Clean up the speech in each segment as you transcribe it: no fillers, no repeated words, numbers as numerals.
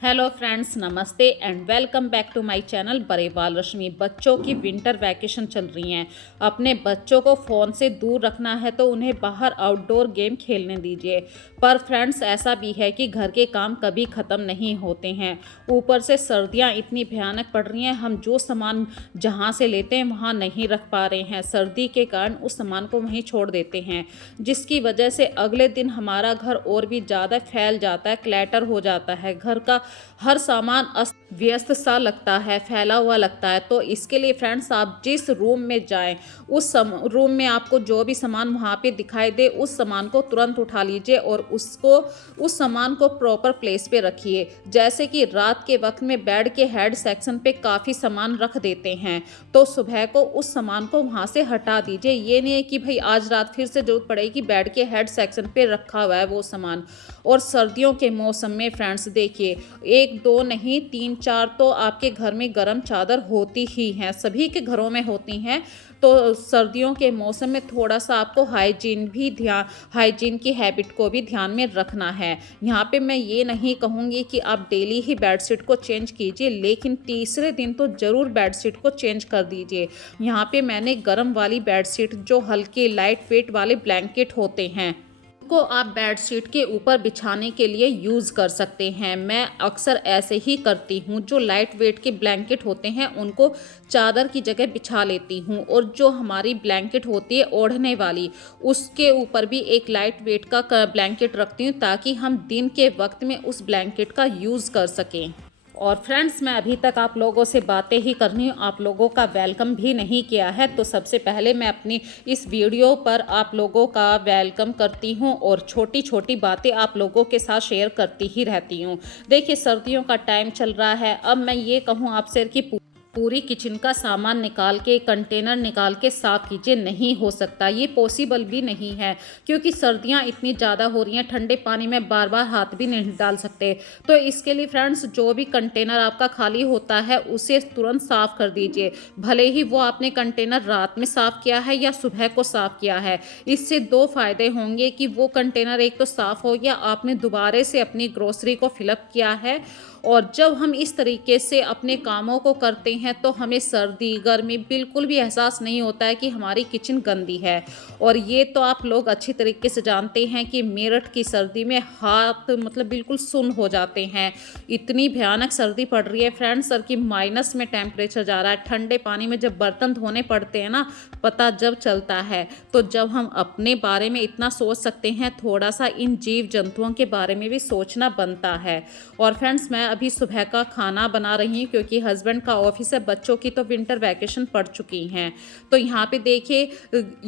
Hello friends, नमस्ते and welcome back to my channel Barewal Rashmi. बच्चों की विंटर वैकेशन चल रही हैं। अपने बच्चों को फ़ोन से दूर रखना है तो उन्हें बाहर आउटडोर गेम खेलने दीजिए। पर फ्रेंड्स, ऐसा भी है कि घर के काम कभी ख़त्म नहीं होते हैं। ऊपर से सर्दियां इतनी भयानक पड़ रही हैं, हम जो सामान जहां से लेते हैं वहां नहीं रख पा रहे हैं। सर्दी के कारण उस सामान को वहीं छोड़ देते हैं, जिसकी वजह से अगले दिन हमारा घर और भी ज़्यादा फैल जाता है, क्लैटर हो जाता है। घर का हर सामान अस्त व्यस्त सा लगता है, फैला हुआ लगता है। तो इसके लिए फ्रेंड्स, आप जिस रूम में जाएं उस रूम में आपको जो भी सामान वहाँ पे दिखाई दे उस सामान को तुरंत उठा लीजिए और उस सामान को प्रॉपर प्लेस पे रखिए। जैसे कि रात के वक्त में बेड के हेड सेक्शन पे काफ़ी सामान रख देते हैं, तो सुबह को उस सामान को वहाँ से हटा दीजिए। ये नहीं है कि भाई आज रात फिर से जरूरत पड़ेगी, बेड के हेड सेक्शन पे रखा हुआ है वो सामान। और सर्दियों के मौसम में फ्रेंड्स देखिए, एक दो नहीं तीन चार तो आपके घर में गर्म चादर होती ही हैं, सभी के घरों में होती हैं। तो सर्दियों के मौसम में थोड़ा सा आपको हाइजीन की हैबिट को भी ध्यान में रखना है। यहाँ पे मैं ये नहीं कहूँगी कि आप डेली ही बेडशीट को चेंज कीजिए, लेकिन तीसरे दिन तो ज़रूर बेडशीट को चेंज कर दीजिए। यहाँ पे मैंने गर्म वाली बेडशीट, जो हल्के लाइट वेट वाले ब्लैंकेट होते हैं, को आप बेडशीट के ऊपर बिछाने के लिए यूज़ कर सकते हैं। मैं अक्सर ऐसे ही करती हूँ। जो लाइट वेट के ब्लैंकेट होते हैं उनको चादर की जगह बिछा लेती हूँ, और जो हमारी ब्लैंकेट होती है ओढ़ने वाली, उसके ऊपर भी एक लाइट वेट का ब्लैंकेट रखती हूँ, ताकि हम दिन के वक्त में उस ब्लैंकेट का यूज़ कर सकें। और फ्रेंड्स, मैं अभी तक आप लोगों से बातें ही करनी हूँ, आप लोगों का वेलकम भी नहीं किया है। तो सबसे पहले मैं अपनी इस वीडियो पर आप लोगों का वेलकम करती हूँ और छोटी छोटी बातें आप लोगों के साथ शेयर करती ही रहती हूँ। देखिए, सर्दियों का टाइम चल रहा है। अब मैं ये कहूँ आपसे कि पूरी किचन का सामान निकाल के, कंटेनर निकाल के साफ़ कीजिए, नहीं हो सकता, ये पॉसिबल भी नहीं है, क्योंकि सर्दियां इतनी ज़्यादा हो रही हैं। ठंडे पानी में बार बार हाथ भी नहीं डाल सकते। तो इसके लिए फ्रेंड्स, जो भी कंटेनर आपका खाली होता है उसे तुरंत साफ़ कर दीजिए। भले ही वो आपने कंटेनर रात में साफ़ किया है या सुबह को साफ़ किया है, इससे दो फायदे होंगे कि वो कंटेनर एक तो साफ़ हो गया, आपने दोबारा से अपनी ग्रोसरी को फिलअप किया है। और जब हम इस तरीके से अपने कामों को करते हैं तो हमें सर्दी गर्मी बिल्कुल भी एहसास नहीं होता है कि हमारी किचन गंदी है। और ये तो आप लोग अच्छी तरीके से जानते हैं कि मेरठ की सर्दी में हाथ मतलब बिल्कुल सुन्न हो जाते हैं। इतनी भयानक सर्दी पड़ रही है फ्रेंड्स, सर कि माइनस में टेम्परेचर जा रहा है। ठंडे पानी में जब बर्तन धोने पड़ते हैं ना, पता जब चलता है। तो जब हम अपने बारे में इतना सोच सकते हैं, थोड़ा सा इन जीव जंतुओं के बारे में भी सोचना बनता है। और फ्रेंड्स, मैं अभी सुबह का खाना बना रही हूँ, क्योंकि हस्बैंड का ऑफिस है, बच्चों की तो विंटर वैकेशन पड़ चुकी हैं। तो यहाँ पे देखिए,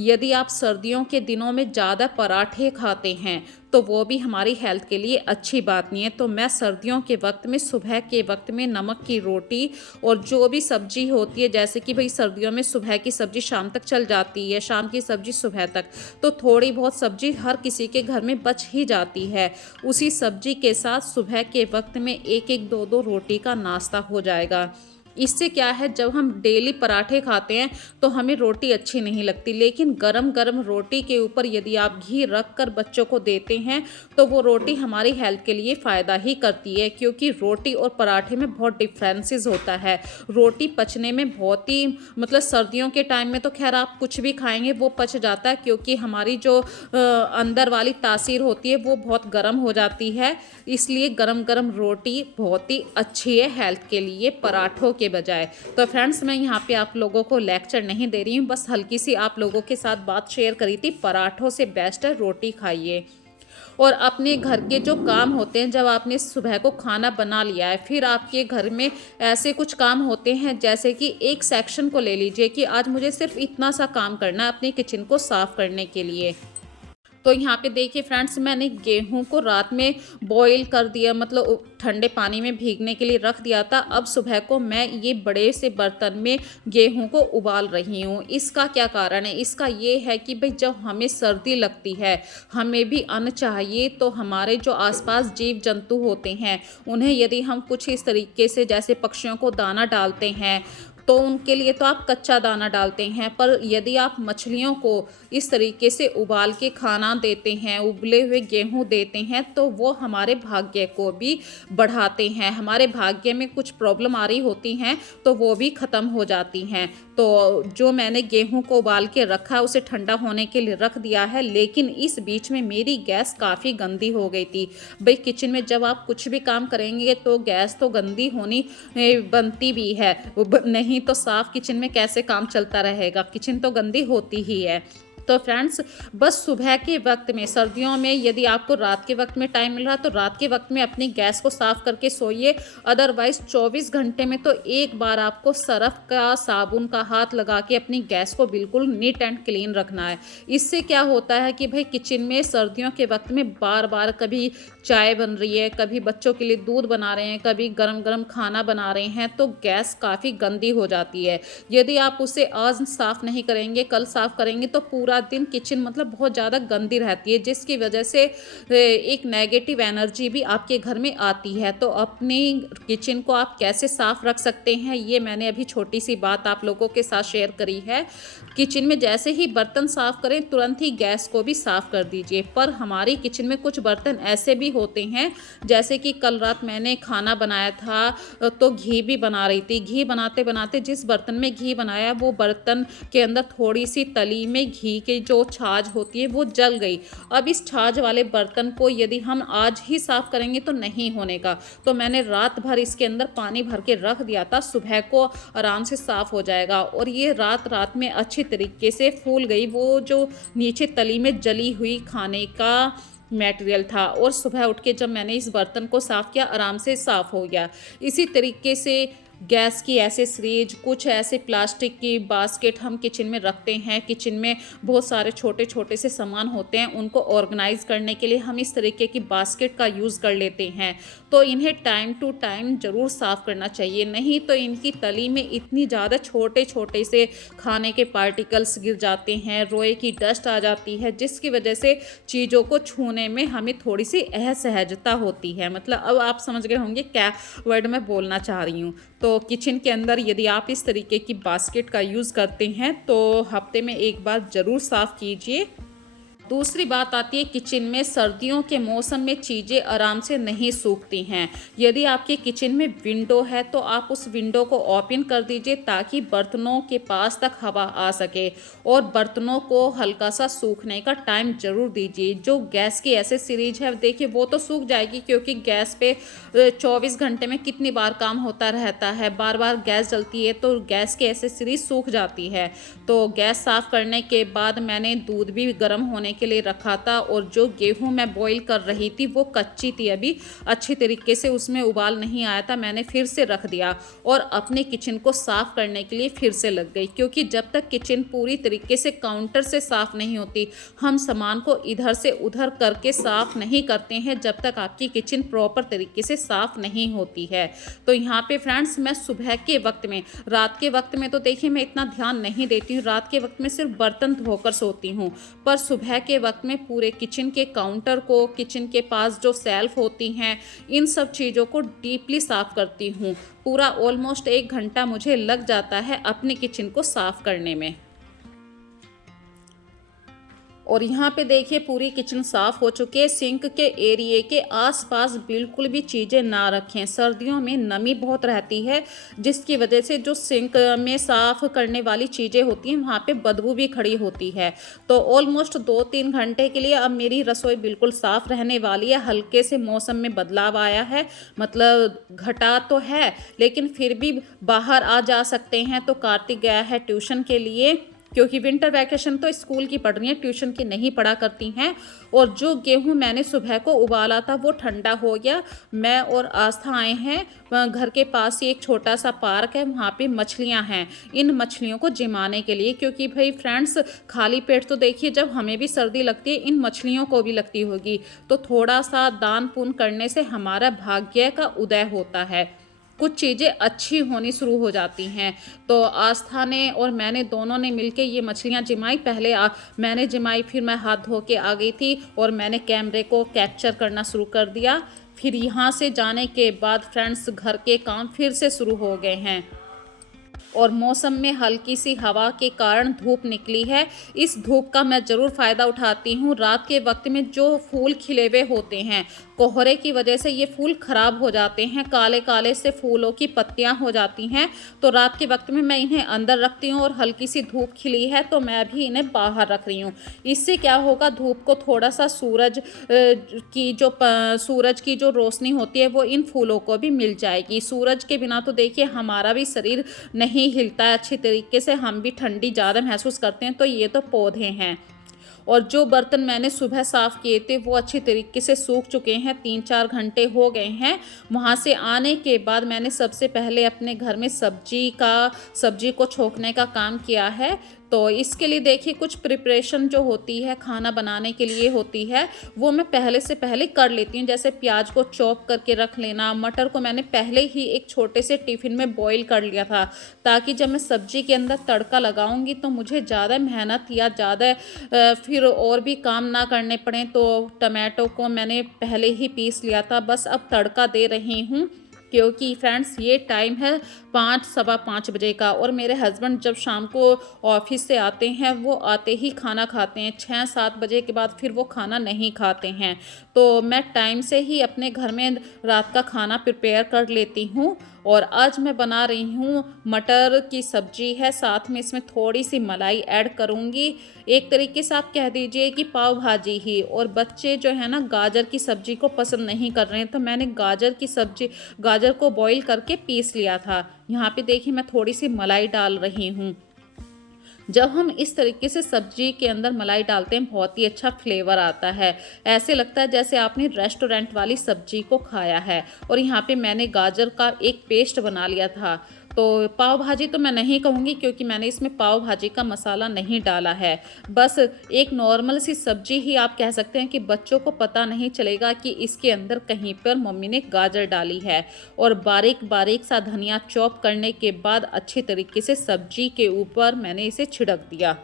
यदि आप सर्दियों के दिनों में ज़्यादा पराठे खाते हैं तो वो भी हमारी हेल्थ के लिए अच्छी बात नहीं है। तो मैं सर्दियों के वक्त में, सुबह के वक्त में नमक की रोटी और जो भी सब्जी होती है, जैसे कि भाई सर्दियों में सुबह की सब्जी शाम तक चल जाती है, शाम की सब्जी सुबह तक, तो थोड़ी बहुत सब्जी हर किसी के घर में बच ही जाती है। उसी सब्जी के साथ सुबह के वक्त में एक एक दो दो रोटी का नाश्ता हो जाएगा। इससे क्या है, जब हम डेली पराठे खाते हैं तो हमें रोटी अच्छी नहीं लगती, लेकिन गरम गरम रोटी के ऊपर यदि आप घी रख कर बच्चों को देते हैं तो वो रोटी हमारी हेल्थ के लिए फ़ायदा ही करती है। क्योंकि रोटी और पराठे में बहुत डिफरेंसेस होता है। रोटी पचने में बहुत ही मतलब सर्दियों के टाइम में तो खैर आप कुछ भी खाएंगे वो पच जाता है, क्योंकि हमारी जो अंदर वाली तासीर होती है वो बहुत गर्म हो जाती है। इसलिए गरम गरम रोटी बहुत ही अच्छी है हेल्थ के लिए, पराठों के बजाय। तो फ्रेंड्स, मैं यहाँ पे आप लोगों को लेक्चर नहीं दे रही हूँ, बस हल्की सी आप लोगों के साथ बात शेयर करी थी। पराठों से बेस्ट है रोटी खाइए। और अपने घर के जो काम होते हैं, जब आपने सुबह को खाना बना लिया है, फिर आपके घर में ऐसे कुछ काम होते हैं, जैसे कि एक सेक्शन को ले लीजिए कि आज मुझे सिर्फ इतना सा काम करना है अपनी किचन को साफ करने के लिए। तो यहाँ पे देखिए फ्रेंड्स, मैंने गेहूं को रात में बॉईल कर दिया, मतलब ठंडे पानी में भीगने के लिए रख दिया था। अब सुबह को मैं ये बड़े से बर्तन में गेहूं को उबाल रही हूँ। इसका क्या कारण है? इसका ये है कि भाई जब हमें सर्दी लगती है, हमें भी अन्न चाहिए। तो हमारे जो आसपास जीव जंतु होते हैं, उन्हें यदि हम कुछ इस तरीके से, जैसे पक्षियों को दाना डालते हैं, तो उनके लिए तो आप कच्चा दाना डालते हैं, पर यदि आप मछलियों को इस तरीके से उबाल के खाना देते हैं, उबले हुए गेहूँ देते हैं, तो वो हमारे भाग्य को भी बढ़ाते हैं। हमारे भाग्य में कुछ प्रॉब्लम आ रही होती हैं, तो वो भी ख़त्म हो जाती हैं। तो जो मैंने गेहूँ को उबाल के रखा है, उसे ठंडा होने के लिए रख दिया है, लेकिन इस बीच में मेरी गैस काफ़ी गंदी हो गई थी। भई किचन में जब आप कुछ भी काम करेंगे, तो गैस तो गंदी होनी बनती भी है। नहीं तो साफ किचन में कैसे काम चलता रहेगा, किचन तो गंदी होती ही है। तो फ्रेंड्स, बस सुबह के वक्त में, सर्दियों में यदि आपको रात के वक्त में टाइम मिल रहा है तो रात के वक्त में अपनी गैस को साफ करके सोइए। अदरवाइज 24 घंटे में तो एक बार आपको सरफ का, साबुन का हाथ लगा के अपनी गैस को बिल्कुल नीट एंड क्लीन रखना है। इससे क्या होता है कि भाई किचन में सर्दियों के वक्त में बार बार कभी चाय बन रही है, कभी बच्चों के लिए दूध बना रहे हैं, कभी गरम गरम खाना बना रहे हैं, तो गैस काफ़ी गंदी हो जाती है। यदि आप उसे आज साफ़ नहीं करेंगे, कल साफ़ करेंगे, तो पूरा दिन किचन मतलब बहुत ज़्यादा गंदी रहती है, जिसकी वजह से एक नेगेटिव एनर्जी भी आपके घर में आती है। तो अपनी किचन को आप कैसे साफ़ रख सकते हैं, ये मैंने अभी छोटी सी बात आप लोगों के साथ शेयर करी है। किचन में जैसे ही बर्तन साफ़ करें, तुरंत ही गैस को भी साफ़ कर दीजिए। पर हमारी किचन में कुछ बर्तन ऐसे भी होते हैं, जैसे कि कल रात मैंने खाना बनाया था, तो घी भी बना रही थी। घी बनाते बनाते जिस बर्तन में घी बनाया, वो बर्तन के अंदर थोड़ी सी तली में घी की जो छाछ होती है वो जल गई। अब इस छाछ वाले बर्तन को यदि हम आज ही साफ़ करेंगे तो नहीं होने का, तो मैंने रात भर इसके अंदर पानी भर के रख दिया था, सुबह को आराम से साफ़ हो जाएगा। और ये रात रात में अच्छी तरीके से फूल गई, वो जो नीचे तली में जली हुई खाने का मटेरियल था। और सुबह उठ के जब मैंने इस बर्तन को साफ़ किया, आराम से साफ़ हो गया। इसी तरीके से गैस की एसेसरीज, कुछ ऐसे प्लास्टिक की बास्केट हम किचन में रखते हैं। किचन में बहुत सारे छोटे छोटे से सामान होते हैं, उनको ऑर्गेनाइज करने के लिए हम इस तरीके की बास्केट का यूज़ कर लेते हैं। तो इन्हें टाइम टू टाइम ज़रूर साफ़ करना चाहिए, नहीं तो इनकी तली में इतनी ज़्यादा छोटे छोटे से खाने के पार्टिकल्स गिर जाते हैं, रोए की डस्ट आ जाती है, जिसकी वजह से चीज़ों को छूने में हमें थोड़ी सी असहजता होती है। मतलब अब आप समझ गए होंगे क्या वर्ड मैं बोलना चाह रही हूँ। तो किचन के अंदर यदि आप इस तरीके की बास्केट का यूज़ करते हैं, तो हफ्ते में एक बार ज़रूर साफ़ कीजिए। दूसरी बात आती है किचन में, सर्दियों के मौसम में चीज़ें आराम से नहीं सूखती हैं। यदि आपके किचन में विंडो है, तो आप उस विंडो को ओपन कर दीजिए, ताकि बर्तनों के पास तक हवा आ सके। और बर्तनों को हल्का सा सूखने का टाइम ज़रूर दीजिए। जो गैस की एसेसरीज है, देखिए वो तो सूख जाएगी, क्योंकि गैस पे 24 घंटे में कितनी बार काम होता रहता है, बार बार गैस जलती है, तो गैस की एसेसरीज सूख जाती है। तो गैस साफ़ करने के बाद मैंने दूध भी गर्म होने के लिए रखा था, और जो गेहूं मैं बॉईल कर रही थी वो कच्ची थी, अभी अच्छी तरीके से उसमें उबाल नहीं आया था। मैंने फिर से रख दिया और अपने किचन को साफ़ करने के लिए फिर से लग गई, क्योंकि जब तक किचन पूरी तरीके से काउंटर से साफ़ नहीं होती, हम सामान को इधर से उधर करके साफ़ नहीं करते हैं, जब तक आपकी किचन प्रॉपर तरीके से साफ़ नहीं होती है। तो यहाँ पे फ्रेंड्स, मैं सुबह के वक्त में, रात के वक्त में तो देखिए मैं इतना ध्यान नहीं देती हूँ, रात के वक्त में सिर्फ बर्तन धोकर सोती हूँ। पर सुबह के वक्त में पूरे किचन के काउंटर को, किचन के पास जो सेल्फ होती हैं, इन सब चीज़ों को डीपली साफ़ करती हूँ। पूरा ऑलमोस्ट 1 घंटा मुझे लग जाता है अपने किचन को साफ़ करने में। और यहाँ पे देखिए पूरी किचन साफ़ हो चुकी है। सिंक के एरिए के आसपास बिल्कुल भी चीज़ें ना रखें। सर्दियों में नमी बहुत रहती है, जिसकी वजह से जो सिंक में साफ़ करने वाली चीज़ें होती हैं, वहाँ पे बदबू भी खड़ी होती है। तो ऑलमोस्ट 2-3 घंटे के लिए अब मेरी रसोई बिल्कुल साफ़ रहने वाली है। हल्के से मौसम में बदलाव आया है, मतलब घटा तो है, लेकिन फिर भी बाहर आ जा सकते हैं। तो कार्तिक गया है ट्यूशन के लिए, क्योंकि विंटर वैकेशन तो स्कूल की पढ़ रही हैं, ट्यूशन की नहीं पढ़ा करती हैं। और जो गेहूं मैंने सुबह को उबाला था वो ठंडा हो गया। मैं और आस्था आए हैं, घर के पास ही एक छोटा सा पार्क है, वहाँ पे मछलियाँ हैं, इन मछलियों को जिमाने के लिए। क्योंकि भाई फ्रेंड्स, खाली पेट तो देखिए जब हमें भी सर्दी लगती है, इन मछलियों को भी लगती होगी। तो थोड़ा सा दान पुण्य करने से हमारा भाग्य का उदय होता है, कुछ चीज़ें अच्छी होनी शुरू हो जाती हैं। तो आस्था ने और मैंने दोनों ने मिलके ये मछलियाँ जिमाई। पहले मैंने जिमाई, फिर मैं हाथ धो के आ गई थी और मैंने कैमरे को कैप्चर करना शुरू कर दिया। फिर यहाँ से जाने के बाद फ्रेंड्स, घर के काम फिर से शुरू हो गए हैं। और मौसम में हल्की सी हवा के कारण धूप निकली है। इस धूप का मैं ज़रूर फ़ायदा उठाती हूँ। रात के वक्त में जो फूल खिले हुए होते हैं, कोहरे की वजह से ये फूल ख़राब हो जाते हैं, काले काले से फूलों की पत्तियाँ हो जाती हैं। तो रात के वक्त में मैं इन्हें अंदर रखती हूँ और हल्की सी धूप खिली है तो मैं भी इन्हें बाहर रख रही हूँ। इससे क्या होगा, धूप को थोड़ा सा सूरज की जो रोशनी होती है वो इन फूलों को भी मिल जाएगी। सूरज के बिना तो देखिए हमारा भी शरीर नहीं हिलता है अच्छी तरीके से, हम भी ठंडी ज़्यादा महसूस करते हैं। तो ये तो पौधे हैं। और जो बर्तन मैंने सुबह साफ़ किए थे वो अच्छी तरीके से सूख चुके हैं, 3-4 घंटे हो गए हैं। वहाँ से आने के बाद मैंने सबसे पहले अपने घर में सब्जी को छोंकने का काम किया है। तो इसके लिए देखिए कुछ प्रिपरेशन जो होती है खाना बनाने के लिए होती है वो मैं पहले से पहले कर लेती हूँ। जैसे प्याज को चॉप करके रख लेना, मटर को मैंने पहले ही एक छोटे से टिफ़िन में बॉईल कर लिया था ताकि जब मैं सब्ज़ी के अंदर तड़का लगाऊंगी तो मुझे ज़्यादा मेहनत या ज़्यादा फिर और भी काम ना करने पड़े। तो टमाटो को मैंने पहले ही पीस लिया था, बस अब तड़का दे रही हूँ। क्योंकि फ्रेंड्स ये टाइम है 5 सवा 5 बजे का और मेरे हस्बैंड जब शाम को ऑफिस से आते हैं वो आते ही खाना खाते हैं। 6-7 बजे के बाद फिर वो खाना नहीं खाते हैं। तो मैं टाइम से ही अपने घर में रात का खाना प्रिपेयर कर लेती हूँ। और आज मैं बना रही हूँ मटर की सब्जी है, साथ में इसमें थोड़ी सी मलाई ऐड करूँगी। एक तरीके से आप कह दीजिए कि पाव भाजी ही। और बच्चे जो है ना गाजर की सब्जी को पसंद नहीं कर रहे हैं तो मैंने गाजर को बॉईल करके पीस लिया था। यहाँ पे देखिए मैं थोड़ी सी मलाई डाल रही हूँ। जब हम इस तरीके से सब्जी के अंदर मलाई डालते हैं बहुत ही अच्छा फ्लेवर आता है। ऐसे लगता है जैसे आपने रेस्टोरेंट वाली सब्जी को खाया है। और यहाँ पे मैंने गाजर का एक पेस्ट बना लिया था। तो पाव भाजी तो मैं नहीं कहूँगी क्योंकि मैंने इसमें पाव भाजी का मसाला नहीं डाला है। बस एक नॉर्मल सी सब्जी ही आप कह सकते हैं कि बच्चों को पता नहीं चलेगा कि इसके अंदर कहीं पर मम्मी ने गाजर डाली है। और बारीक बारीक सा धनिया चॉप करने के बाद अच्छी तरीके से सब्जी के ऊपर मैंने इसे छिड़क दिया।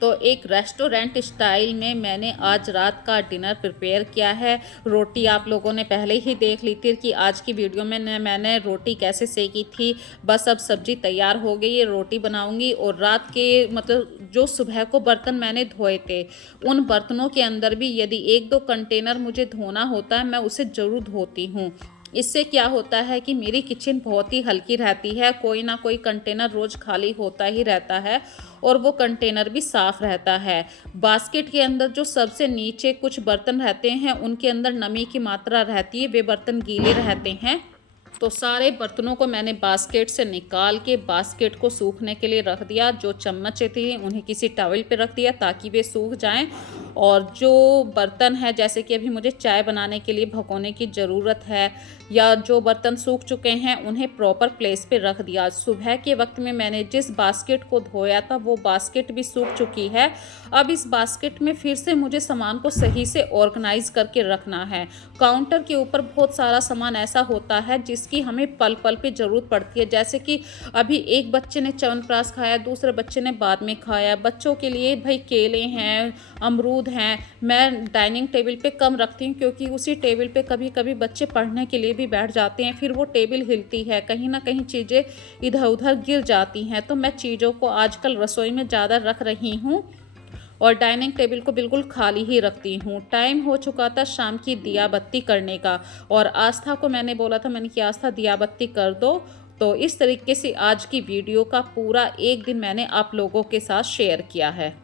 तो एक रेस्टोरेंट स्टाइल में मैंने आज रात का डिनर प्रिपेयर किया है। रोटी आप लोगों ने पहले ही देख ली थी कि आज की वीडियो में मैंने रोटी कैसे सेकी थी। बस अब सब्जी तैयार हो गई है, रोटी बनाऊंगी। और रात के मतलब जो सुबह को बर्तन मैंने धोए थे उन बर्तनों के अंदर भी यदि 1-2 कंटेनर मुझे धोना होता है मैं उसे ज़रूर धोती हूँ। इससे क्या होता है कि मेरी किचन बहुत ही हल्की रहती है, कोई ना कोई कंटेनर रोज़ खाली होता ही रहता है और वो कंटेनर भी साफ़ रहता है। बास्केट के अंदर जो सबसे नीचे कुछ बर्तन रहते हैं उनके अंदर नमी की मात्रा रहती है, वे बर्तन गीले रहते हैं। तो सारे बर्तनों को मैंने बास्केट से निकाल के बास्केट को सूखने के लिए रख दिया। जो चम्मच थे उन्हें किसी टॉवल पे रख दिया ताकि वे सूख जाएं। और जो बर्तन है जैसे कि अभी मुझे चाय बनाने के लिए भगोने की ज़रूरत है या जो बर्तन सूख चुके हैं उन्हें प्रॉपर प्लेस पे रख दिया। सुबह के वक्त में मैंने जिस बास्केट को धोया था वो बास्केट भी सूख चुकी है। अब इस बास्केट में फिर से मुझे सामान को सही से ऑर्गेनाइज करके रखना है। काउंटर के ऊपर बहुत सारा सामान ऐसा होता है जिसकी हमें पल पल पे ज़रूरत पड़ती है। जैसे कि अभी एक बच्चे ने च्यवनप्राश खाया, दूसरे बच्चे ने बाद में खाया। बच्चों के लिए भाई केले हैं, अमरूद हैं। मैं डाइनिंग टेबल पे कम रखती हूँ क्योंकि उसी टेबल पे कभी कभी बच्चे पढ़ने के लिए भी बैठ जाते हैं, फिर वो टेबल हिलती है, कहीं ना कहीं चीज़ें इधर उधर गिर जाती हैं। तो मैं चीज़ों को आजकल रसोई में ज़्यादा रख रही हूँ और डाइनिंग टेबल को बिल्कुल खाली ही रखती हूँ। टाइम हो चुका था शाम की दिया बत्ती करने का और आस्था को मैंने बोला था, मैंने कि आस्था दिया बत्ती कर दो। तो इस तरीके से आज की वीडियो का पूरा एक दिन मैंने आप लोगों के साथ शेयर किया है।